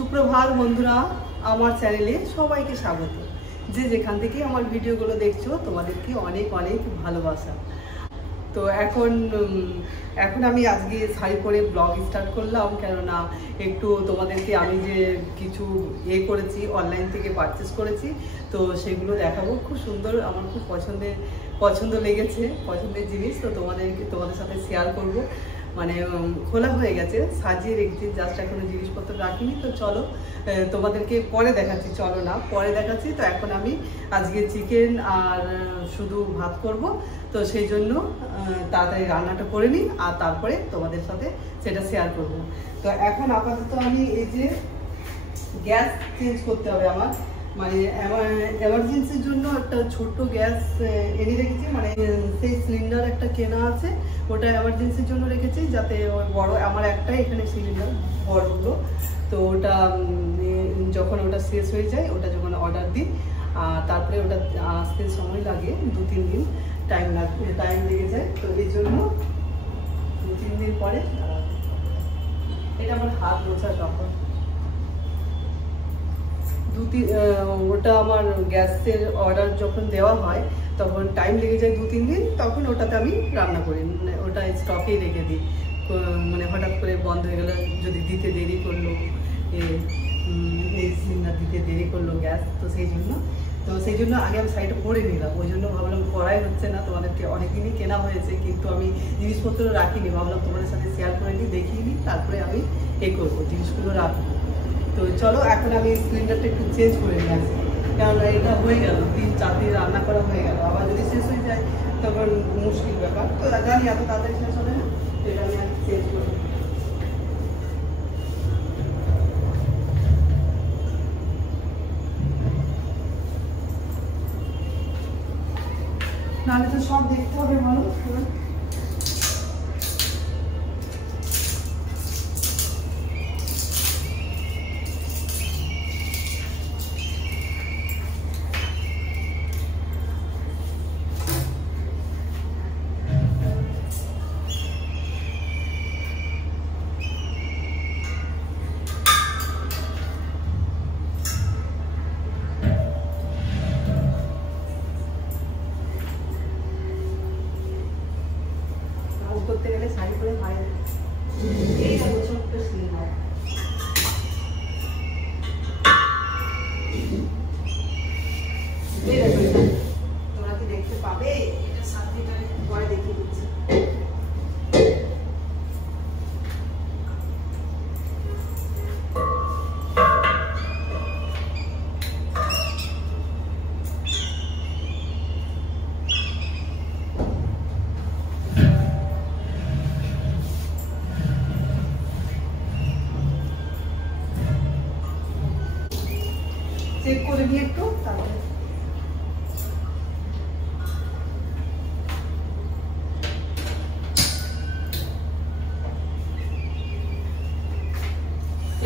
সুপ্রভাত বন্ধুরা, আমার চ্যানেলে সবাইকে স্বাগত। যে যেখান থেকে আমার ভিডিওগুলো দেখছো তোমাদেরকে অনেক অনেক ভালোবাসা। তো এখন আমি আজকে শাড়ি পরে ব্লগ স্টার্ট করলাম, কেননা একটু তোমাদেরকে আমি যে কিছু করেছি, অনলাইন থেকে পারচেস করেছি, তো সেগুলো দেখাবো। খুব সুন্দর, আমার খুব পছন্দ লেগেছে, পছন্দের জিনিস। তো তোমাদের সাথে শেয়ার করব। মানে খোলা হয়ে গেছে, সাজিয়ে রেখেছি, জাস্ট এখনো জিনিসপত্র রাখিনি। তো চলো তোমাদেরকে পরে দেখাচ্ছি, পরে দেখাচ্ছি। তো এখন আমি আজকে চিকেন আর শুধু ভাত করব, তো সেই জন্য তাড়াতাড়ি রান্নাটা করে নিই, আর তারপরে তোমাদের সাথে সেটা শেয়ার করব। তো এখন আপাতত আমি এই যে গ্যাস চেঞ্জ করতে হবে আমার, মানে এমার্জেন্সির জন্য একটা ছোট্ট গ্যাস এনে রেখেছি। মানে সেই সিলিন্ডার একটা কেনা আছে, ওটা এমার্জেন্সির জন্য রেখেছি, যাতে বড় আমার একটাই এখানে সিলিন্ডার বড়গুলো। তো ওটা যখন ওটা শেষ হয়ে যায়, ওটা যখন অর্ডার দিই, তারপরে ওটা আসতে সময় লাগে 2-3 দিন টাইম লেগে যায়। তো এই জন্য 2-3 দিন পরে এটা আমার হাত মোছা কাপড়, ওটা আমার গ্যাসের অর্ডার যখন দেওয়া হয় তখন টাইম লেগে যায় 2-3 দিন, তখন ওটাতে আমি রান্না করি, মানে ওটা স্টকেই রেখে দিই। মানে হঠাৎ করে বন্ধ হয়ে গেলে, যদি দিতে দেরি করলো, এই সিলিন্ডার দিতে দেরি করলো গ্যাস, তো সেই জন্য আগে আমি শাড়িটা পরে নিলাম। ওই জন্য ভাবলাম পরাই হচ্ছে না, তোমাদেরকে অনেকদিনই কেনা হয়েছে, কিন্তু আমি জিনিসপত্র রাখিনি, ভাবলাম তোমাদের সাথে শেয়ার করে নিই, দেখিয়ে নিই, তারপরে আমি করবো, জিনিসগুলো রাখবো। তো চলো এখন আমি সিলিন্ডারটা একটু চেঞ্জ করে নিয়ে আসি, কেননা এটা হয়ে গেল 3-4 দিন রান্না করা হয়ে গেল, আবার যদি শেষ হয়ে যায় তখন মুশকিল ব্যাপার। তো জানি এত তাড়াতাড়ি শেষ হবে না, এটা আমি চেঞ্জ করবো। নাহলে তো সব দেখতে হবে ভালো। করতে গেলে শাড়ি পরে হয়, এই ছোট্ট সিলিন্ডার। তোমরা কি দেখতে পাবে? এটা 7 লিটার পরে দেখিয়ে দিচ্ছি। চেক করে নিয়ে একটু, তারপরে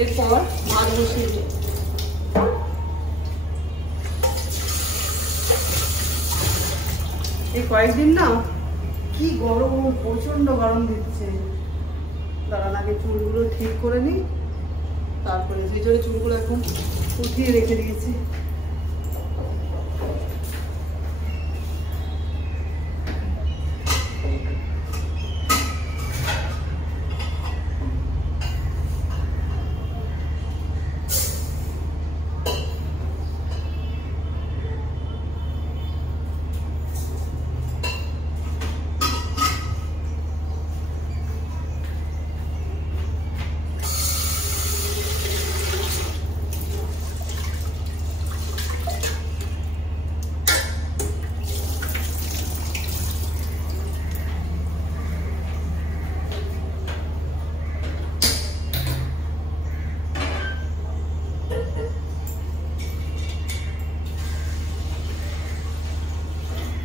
এরপর ভাত বসিয়ে দিই। এই কয়েকদিন না কি গরম, প্রচন্ড গরম দিচ্ছে। দাঁড়ান আগে চুলগুলো ঠিক করে নিই, তারপরে সেই জন্য চুলগুলো এখন উঠিয়ে রেখে দিয়েছি।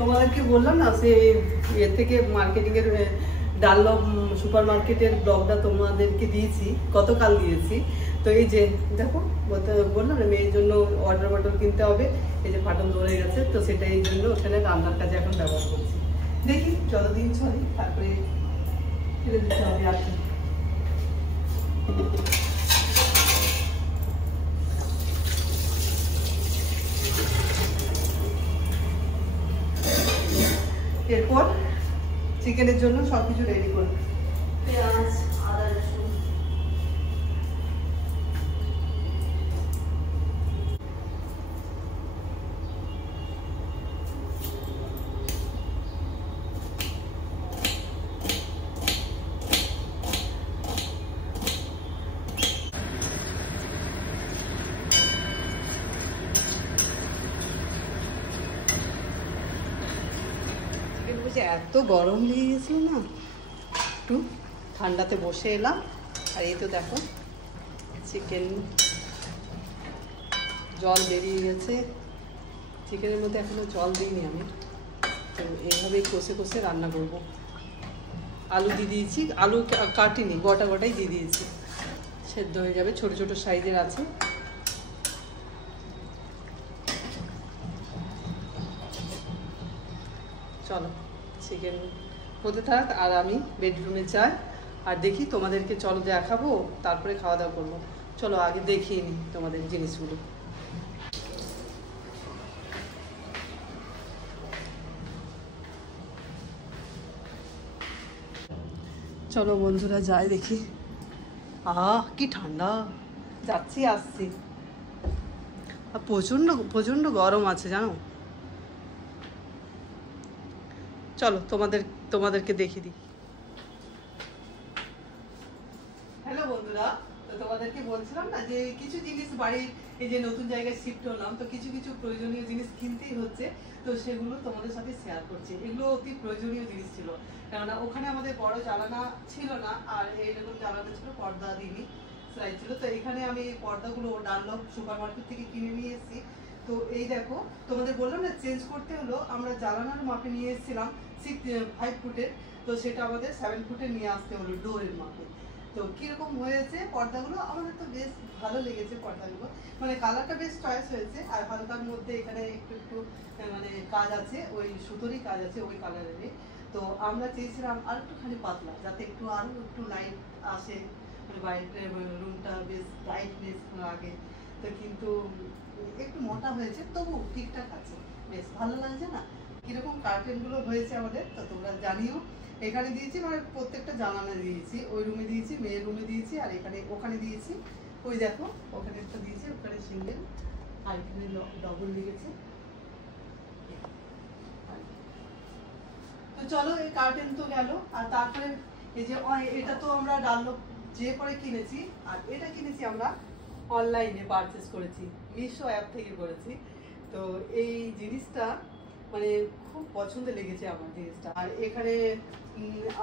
তোমাদেরকে বললাম না, সে এর থেকে মার্কেটিং এর ডানলপ সুপার মার্কেটের ব্লগটা তোমাদেরকে দিয়েছি, গতকাল দিয়েছি। তো এই যে দেখো, বললাম না মেয়ের জন্য ওয়াটার কিনতে হবে, এই যে ফাটল ধরে গেছে, তো সেটা এই জন্য ওখানে রান্নার কাজে এখন ব্যবহার করছি। দেখি যতদিন চলে, তারপরে ফেলে দিতে হবে। আর এরপর চিকেনের জন্য সবকিছু রেডি করব, পেঁয়াজ, আদা, রসুন। এত গরম লেগে গেছিল না, একটু ঠান্ডাতে বসে এলাম। আর এই তো দেখো চিকেন জল বেরিয়ে গেছে, চিকেনের মধ্যে এখনো জল দিইনি আমি, তো এইভাবেই কষে কষে রান্না করব। আলু দিয়ে দিয়েছি, আলু কাটিনি, গোটা গোটাই দিয়ে দিয়েছি, সেদ্ধ হয়ে যাবে, ছোট ছোট সাইজের আছে। চলো চিকেন হতে থাক আর আমি বেডরুমে যাই, আর দেখি তোমাদেরকে, চলো দেখাবো, তারপরে খাওয়া দাওয়া করবো। চলো আগে দেখিয়ে নিই তোমাদের জিনিসগুলো। চলো বন্ধুরা যাই দেখি। কি ঠান্ডা, যাচ্ছি আসছি, আর প্রচণ্ড প্রচণ্ড গরম আছে জানো। চলো তোমাদেরকে দেখিয়ে দিই। হ্যালো বন্ধুরা, তো তোমাদেরকে বলছিলাম না যে কিছু জিনিস বাড়ির, এই যে নতুন জায়গায় শিফট হলাম, তো কিছু কিছু প্রয়োজনীয় জিনিস কিনতেই হচ্ছে, তো সেগুলো তোমাদের সাথে শেয়ার করছি। এগুলো অতি প্রয়োজনীয় জিনিস ছিল, কেননা ওখানে আমাদের বড় জ্বালানা ছিল না, আর এইরকম জ্বালানা ছিল, পর্দা দিনই সেলাই ছিল। তো এখানে আমি এই পর্দাগুলো ডানলপ সুপার মার্কেট থেকে কিনে নিয়ে এসেছি। তো এই দেখো, তোমাদের বললাম না চেঞ্জ করতে হলো, আমরা জ্বালানার মাপে নিয়ে এসেছিলাম 5 ফুটের, তো সেটা আমাদের 7 ফুটে নিয়ে আসতে হলো ডোরের মাপে। তো কিরকম হয়েছে পর্দাগুলো, আমাদের তো বেশ ভালো লেগেছে পর্দাগুলো, মানে কালারটা বেশ চয়েস হয়েছে। আর হালকার মধ্যে এখানে একটু একটু মানে কাজ আছে, ওই সুতোরই কাজ আছে ওই কালারেরই। তো আমরা চেয়েছিলাম আর একটুখানি পাতলা, যাতে একটু আরও একটু লাইট আসে, মানে বাইরের রুমটা বেশ ব্রাইটনেস লাগে। তো কিন্তু একটু মোটা হয়েছে, তবু ঠিকঠাক আছে, বেশ ভালো লাগছে না কিরকম কার্টেনগুলো হয়েছে আমাদের। তো তোমরা জানিও। এখানে দিয়েছি মানে প্রত্যেকটা জানালা দিয়েছি, ওই রুমে দিয়েছি, মেয়ের রুমে দিয়েছি, আর এখানে ওখানে দিয়েছি। ওই দেখো ওখানে একটা দিয়েছি, ওখানে সিঙ্গেল, আর এখানে ডবল লেগেছে। তো চলো এই কার্টেন তো গেল, আর তারপরে এই যে এটা তো আমরা ডানলপ যে পরে কিনেছি, আর এটা কিনেছি আমরা অনলাইনে পারচেস করেছি, মিশো অ্যাপ থেকে করেছি। তো এই জিনিসটা মানে খুব পছন্দ লেগেছে আমার জিনিসটা। আর এখানে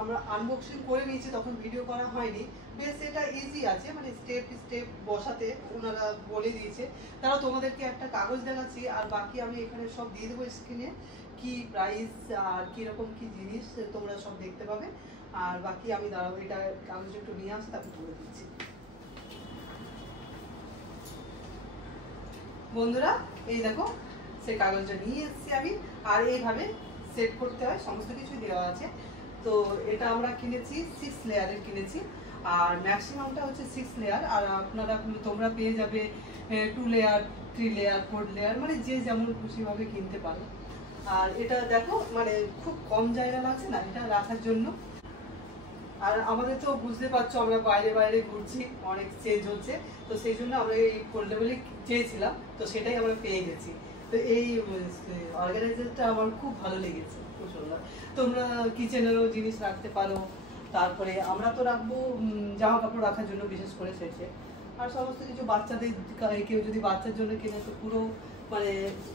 আমরা আনবক্সিং করে নিয়েছি, তখন ভিডিও করা হয়নি। বেশ এটা ইজি আছে, মানে স্টেপ স্টেপ বসাতে ওনারা বলে দিয়েছে। তারা তোমাদেরকে একটা কাগজ দেখাচ্ছি, আর বাকি আমি এখানে সব দিয়ে দেবো স্ক্রিনে, কি প্রাইস আর কীরকম কি জিনিস তোমরা সব দেখতে পাবে। আর বাকি আমি দাঁড়াবো, এটা কাগজটা একটু নিয়ে আসতে তারপর বলে দিচ্ছি। বন্ধুরা এই দেখো সেই কাগজটা নিয়ে এসেছি আমি, আর এইভাবে সেট করতে হয়, সমস্ত কিছু দেওয়া আছে। তো এটা আমরা কিনেছি 6 লেয়ারের কিনেছি, আর ম্যাক্সিমামটা হচ্ছে 6 লেয়ার, আর তোমরা পেয়ে যাবে 2 লেয়ার, 3 লেয়ার, 4 লেয়ার, মানে যে যেমন খুশিভাবে কিনতে পারো। আর এটা দেখো মানে খুব কম জায়গা লাগছে না এটা রাখার জন্য। আর আমাদের তো বুঝতে পারছো আমরা বাইরে বাইরে ঘুরছি, অনেক চেঞ্জ হচ্ছে, তো সেই জন্য আমরা এই ফোল্ডেবলই চেয়েছিলাম, তো সেটাই আমরা পেয়ে গেছি। তো এই অর্গানাইজারটা আমার খুব ভালো লেগেছে, খুব সুন্দর। তোমরা কিচেনেরও জিনিস রাখতে পারো, তারপরে আমরা তো রাখবো জামা কাপড় রাখার জন্য বিশেষ করে শেষে, আর সমস্ত কিছু বাচ্চাদের, কেউ যদি বাচ্চার জন্য কিনে তো পুরো মানে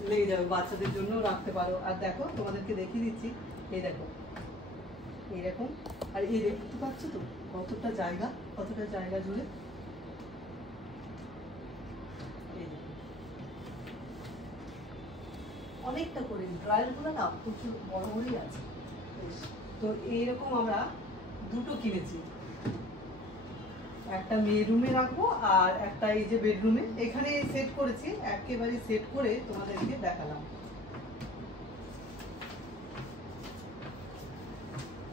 লেগে যাবে, বাচ্চাদের জন্য রাখতে পারো। আর দেখো তোমাদেরকে দেখিয়ে দিচ্ছি, এই দেখো এইরকম, আর এই দেখতে পাচ্ছ তো কতটা জায়গা জুড়ে, অনেকটা করে ড্রয়ারগুলো না প্রচুর বড় বড়ই আছে। তো এইরকম আমরা দুটো কিনেছি, একটা মেয়ে রুমে রাখবো আর একটা এই যে বেডরুমে, এখানে সেট করেছি, একেবারে সেট করে তোমাদেরকে দেখালাম।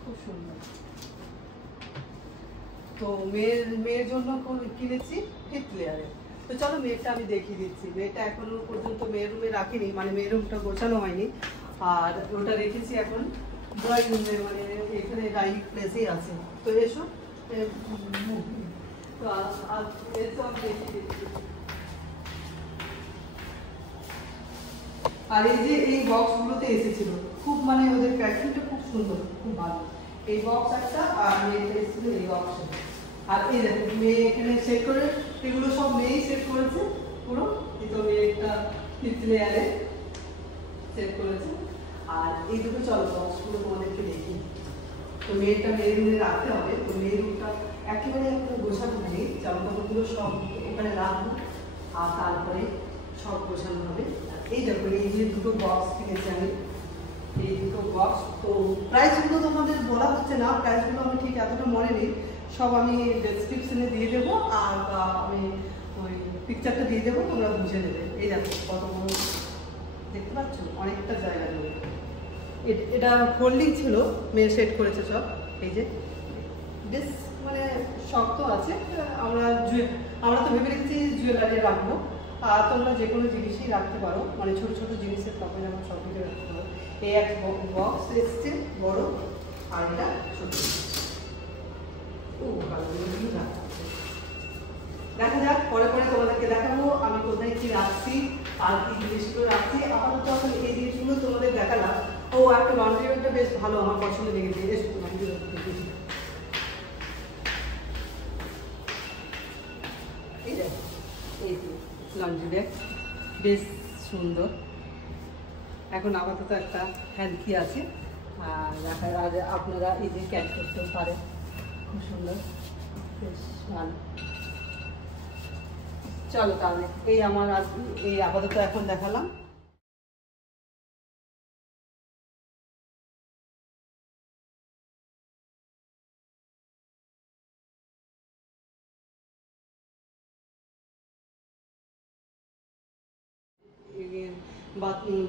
খুব সুন্দর। তো মেয়ের জন্য কিনেছি 5 লেয়ারের। তো চলো মেয়েরটা আমি দেখিয়ে দিচ্ছি। মেয়েটা এখনো পর্যন্ত মেয়ের রুমে রাখিনি, মানে মেয়ের রুমটা গোছানো হয়নি, আর ওটা রেখেছি এখন ড্রয়িং রুমে মানে এখানে ডাইনিং প্লেসেই আছে। তো এসো তো এসো আমি দেখি। আর এই যে এই বক্সগুলোতে এসেছিল, খুব মানে ওদের প্যাকিংটা খুব সুন্দর, খুব ভালো। এই বক্স একটা আর মেয়েটা এসেছিল এই বক্স। আর এই দেখো মেয়ে এখানে সেট করে, এগুলো সব মেয়েই সেট করেছে পুরো। এই তো মেয়ে একটা 5th লেয়ারে সেট করেছে। আর এই দুটো চলো বক্সগুলো তোমাদেরকে দেখি। তো মেয়েটা মেয়ে রুমে রাখতে হবে। তো মেয়ে রুমটা একেবারে একটা গোছানো নেই, জামা কাপড়গুলো সব ওখানে রাখবো আর তারপরে সব গোছানো হবে। এই দেখো এই যে দুটো বক্স কিনেছি আমি, এই দুটো বক্স। তো প্রাইসগুলো তোমাদের বলা হচ্ছে না, প্রাইসগুলো আমি ঠিক এতটা মনে নেই, সব আমি ডেসক্রিপশনে দিয়ে দেবো আর আমি ওই পিকচারটা দিয়ে দেবো, তোমরা বুঝে নেবে। এই দেখো কত বড়, দেখতে পাচ্ছ অনেকটা জায়গা নেবে। এটা ফোল্ডিং ছিল, মেয়ে সেট করেছে সব। এই যে বেশ মানে শক্ত আছে। আমরা তো ভেবে রেখেছি জুয়েলারি রাখবো, আর তোমরা যে কোনো জিনিসই রাখতে পারো, মানে ছোট ছোট জিনিসের কাপড় যেমন সব কিছু রাখতে পারো। এই এক বক্স এসছে বড়, আর এটা ছোট। দেখা যাক, পরে পরে তোমাদেরকে দেখাবো আমি কোথায় কি রাখছি আর কি জিনিসগুলো রাখছি। আপাতত এখন এই জিনিসগুলো তোমাদের দেখালাম। ও একটা লন্ড্রি ব্যাগটা বেশ ভালো, আমার পছন্দ লেগেছে। এই দেখো এই লন্ড্রি ব্যাগ বেশ সুন্দর। এখন আপাতত একটা হ্যান্ডকি আছে, আর রাখার আগে আপনারা এই যে ক্যারি করতেও পারেন, খুব সুন্দর, বেশ ভালো। চলো তাহলে এই আমার এই আপাতত এখন দেখালাম।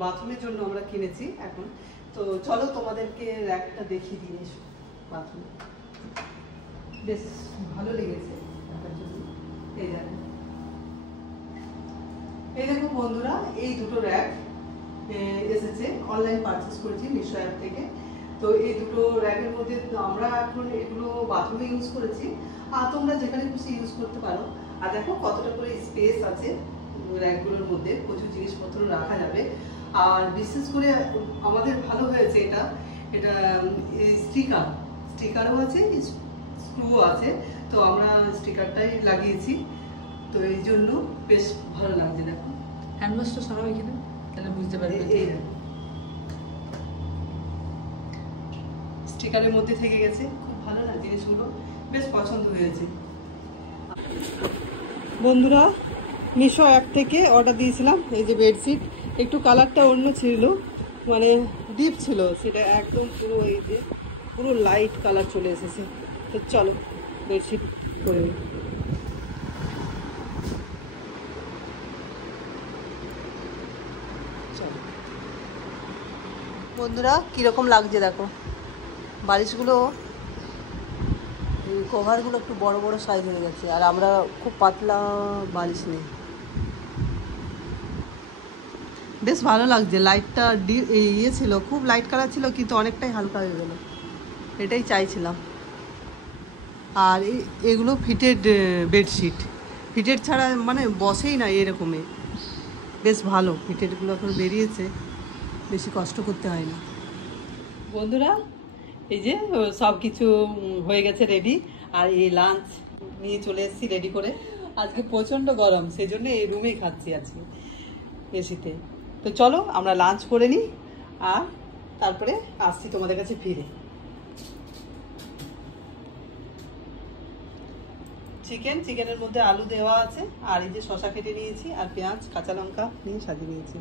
বাথরুমের জন্য আমরা কিনেছি এখন। তো চলো তোমাদেরকে র্যাকটা দেখিয়ে দিই। এসো বাথরুমে, বেশ ভালো লেগেছে দেখার জন্য। এই দেখো বন্ধুরা, এই দুটো র্যাক এসেছে, অনলাইন পারচেস করেছি মিশো অ্যাপ থেকে। তো এই দুটো র্যাকের মধ্যে আমরা এখন এগুলো বাথরুমে ইউজ করেছি, আর তোমরা যেখানে খুশি ইউজ করতে পারো। আর দেখো কতটা করে স্পেস আছে র্যাকগুলোর মধ্যে, প্রচুর জিনিসপত্র রাখা যাবে। আর বিশেষ করে আমাদের ভালো হয়েছে এটা এটা স্টিকারও আছে, স্ক্রুও আছে। তো আমরা স্টিকারটাই লাগিয়েছি, তো এই জন্য বেশ ভালো লাগছে। দেখো হ্যান্ডওয়াশটা সরাও এখানে, তাহলে বুঝতে পারবে। এই স্টিকারের মধ্যে থেকে গেছে, খুব ভালো না জিনিসগুলো, বেশ পছন্দ হয়েছে। বন্ধুরা মিশো অ্যাপ থেকে অর্ডার দিয়েছিলাম এই যে বেডশিট। একটু কালারটা অন্য ছিল, মানে ডিপ ছিল, সেটা একদম পুরো এই যে পুরো লাইট কালার চলে এসেছে। তো চলো বেডশিট করে নিই। বন্ধুরা কীরকম লাগছে দেখো, বালিশগুলো কভারগুলো একটু বড় বড় সাইজ হয়ে গেছে, আর আমরা খুব পাতলা বালিশ নেই। বেশ ভালো লাগছে। লাইটটা ইয়ে ছিল, খুব লাইট কালার ছিল, কিন্তু অনেকটাই হালকা হয়ে গেল, এটাই চাইছিলাম। আর এগুলো ফিটেড বেডশিট, ফিটেড ছাড়া মানে বসেই না এরকমই, বেশ ভালো। ফিটেডগুলো এখন বেরিয়েছে, বেশি কষ্ট করতে হয় না। বন্ধুরা এই যে সব কিছু হয়ে গেছে রেডি, আর এই লাঞ্চ নিয়ে চলে এসেছি রেডি করে। আজকে প্রচণ্ড গরম, সেই জন্য এই রুমেই খাচ্ছি আজকে এসিতে। তো চলো আমরা লাঞ্চ করে নিই, আর তারপরে আসছি তোমাদের কাছে ফিরে। চিকেনের মধ্যে আলু দেওয়া আছে, আর এই যে শসা কেটে নিয়েছি, আর পেঁয়াজ কাঁচা লঙ্কা নিয়ে সাজিয়ে নিয়েছি।